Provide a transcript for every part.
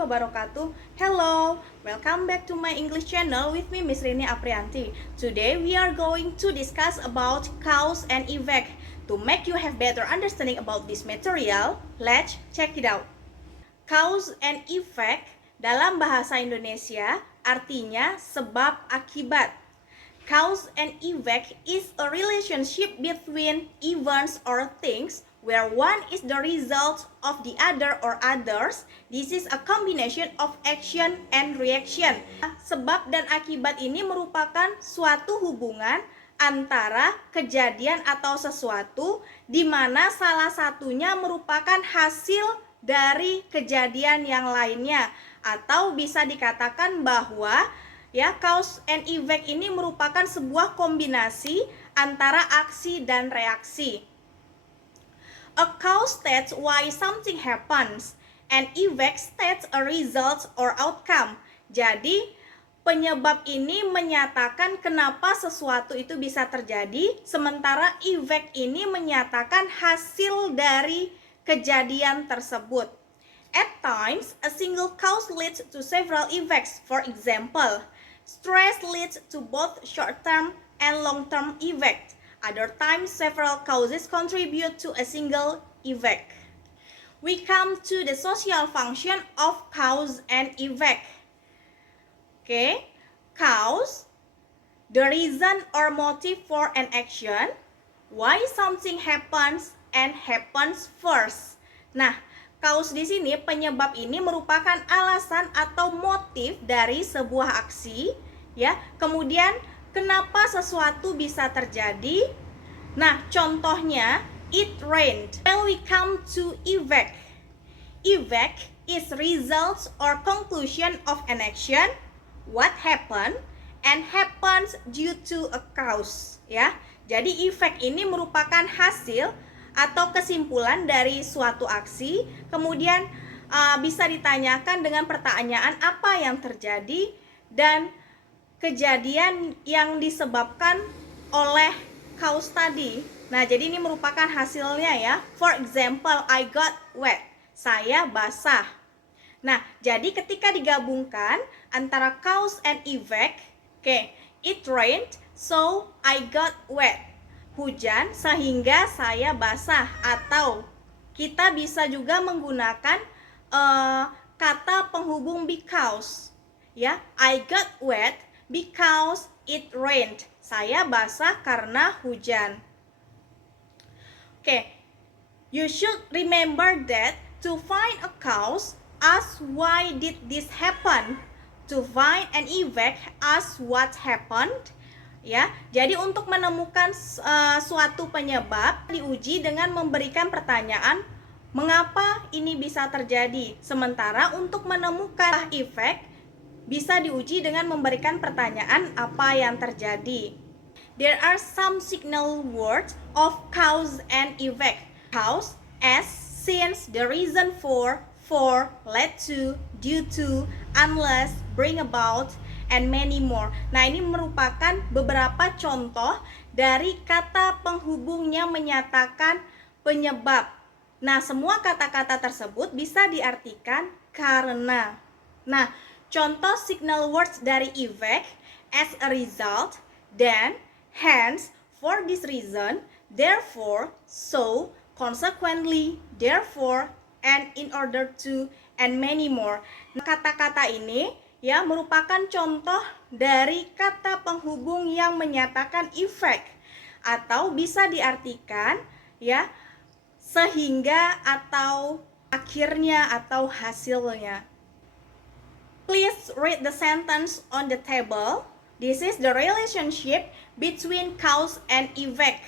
wabarakatuh. Hello, welcome back to my English channel with me Miss Rini Aprianti. Today we are going to discuss about cause and effect. To make you have better understanding about this material, let's check it out. Cause and effect dalam bahasa Indonesia artinya sebab akibat. Cause and effect is a relationship between events or things where one is the result of the other or others. This is a combination of action and reaction. Sebab dan akibat ini merupakan suatu hubungan antara kejadian atau sesuatu di mana salah satunya merupakan hasil dari kejadian yang lainnya, atau bisa dikatakan bahwa cause and effect ini merupakan sebuah kombinasi antara aksi dan reaksi. A cause states why something happens, and effect states a result or outcome. Jadi, penyebab ini menyatakan kenapa sesuatu itu bisa terjadi, sementara effect ini menyatakan hasil dari kejadian tersebut. At times, a single cause leads to several effects. For example, stress leads to both short-term and long-term effect. Other times, several causes contribute to a single effect. We come to the social function of cause and effect. Okay, cause, the reason or motive for an action, why something happens and happens first. Nah, cause di sini, penyebab ini merupakan alasan atau motif dari sebuah aksi, ya. Kemudian kenapa sesuatu bisa terjadi? Nah, contohnya it rained. When we come to effect, effect is results or conclusion of an action, what happened and happens due to a cause, ya. Jadi effect ini merupakan hasil atau kesimpulan dari suatu aksi, kemudian bisa ditanyakan dengan pertanyaan apa yang terjadi dan kejadian yang disebabkan oleh cause tadi. Nah, jadi ini merupakan hasilnya ya. For example, I got wet. Saya basah. Nah, jadi ketika digabungkan antara cause and effect, it rained, so I got wet. Hujan sehingga saya basah, atau kita bisa juga menggunakan kata penghubung because, ya. I got wet because it rained. Saya basah karena hujan. You should remember that to find a cause, ask why did this happen. To find an effect, ask what happened. Ya, jadi untuk menemukan suatu penyebab diuji dengan memberikan pertanyaan mengapa ini bisa terjadi. Sementara untuk menemukan efek bisa diuji dengan memberikan pertanyaan apa yang terjadi. There are some signal words of cause and effect. Cause, as, since, the reason for, led to, due to, unless, bring about, and many more. Nah, ini merupakan beberapa contoh dari kata penghubung yang menyatakan penyebab. Nah, semua kata-kata tersebut bisa diartikan karena. Nah, contoh signal words dari effect: as a result, then, hence, for this reason, therefore, so, consequently, therefore, and in order to, and many more. Nah, kata-kata ini ya merupakan contoh dari kata penghubung yang menyatakan effect, atau bisa diartikan ya sehingga, atau akhirnya, atau hasilnya. Please read the sentence on the table. This is the relationship between cause and effect.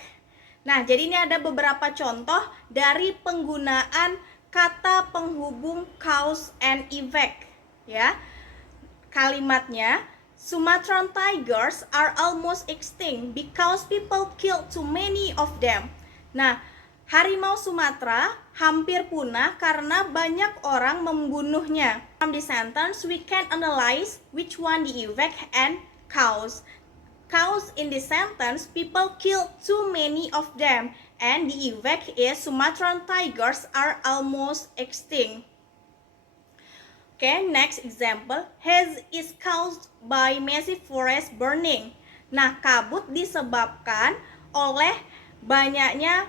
Nah, jadi ini ada beberapa contoh dari penggunaan kata penghubung cause and effect, ya. Kalimatnya, Sumatran tigers are almost extinct because people killed too many of them. Nah, harimau Sumatera hampir punah karena banyak orang membunuhnya. From the sentence, we can analyze which one the effect and cause. Cause in the sentence, people killed too many of them, and the effect is Sumatran tigers are almost extinct. Okay, next example. Haze is caused by massive forest burning. Nah, kabut disebabkan oleh banyaknya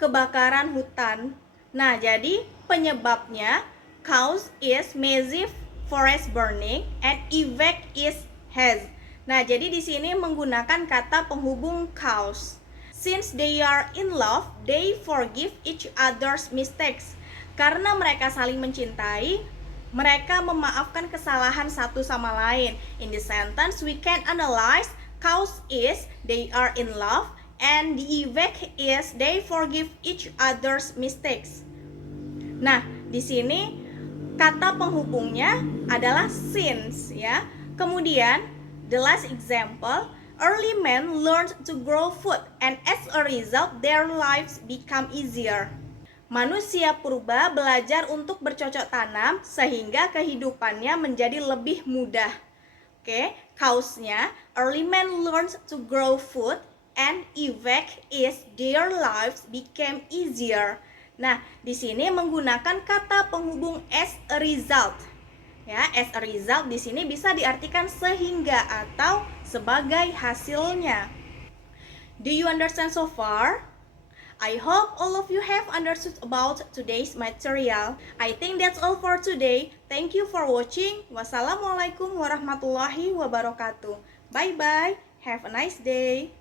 kebakaran hutan. Nah, jadi penyebabnya cause is massive forest burning and effect is haze. Nah, jadi di sini menggunakan kata penghubung cause. Since they are in love, they forgive each other's mistakes. Karena mereka saling mencintai, mereka memaafkan kesalahan satu sama lain. In this sentence, we can analyze cause is they are in love and the effect is they forgive each other's mistakes. Nah, di sini kata penghubungnya adalah since ya. Kemudian the last example, early men learned to grow food and as a result their lives become easier. Manusia purba belajar untuk bercocok tanam sehingga kehidupannya menjadi lebih mudah. Oke, cause-nya early men learned to grow food and effect is their lives became easier. Nah, di sini menggunakan kata penghubung as a result. Ya, as a result di sini bisa diartikan sehingga atau sebagai hasilnya. Do you understand so far? I hope all of you have understood about today's material. I think that's all for today. Thank you for watching. Wassalamualaikum warahmatullahi wabarakatuh. Bye bye. Have a nice day.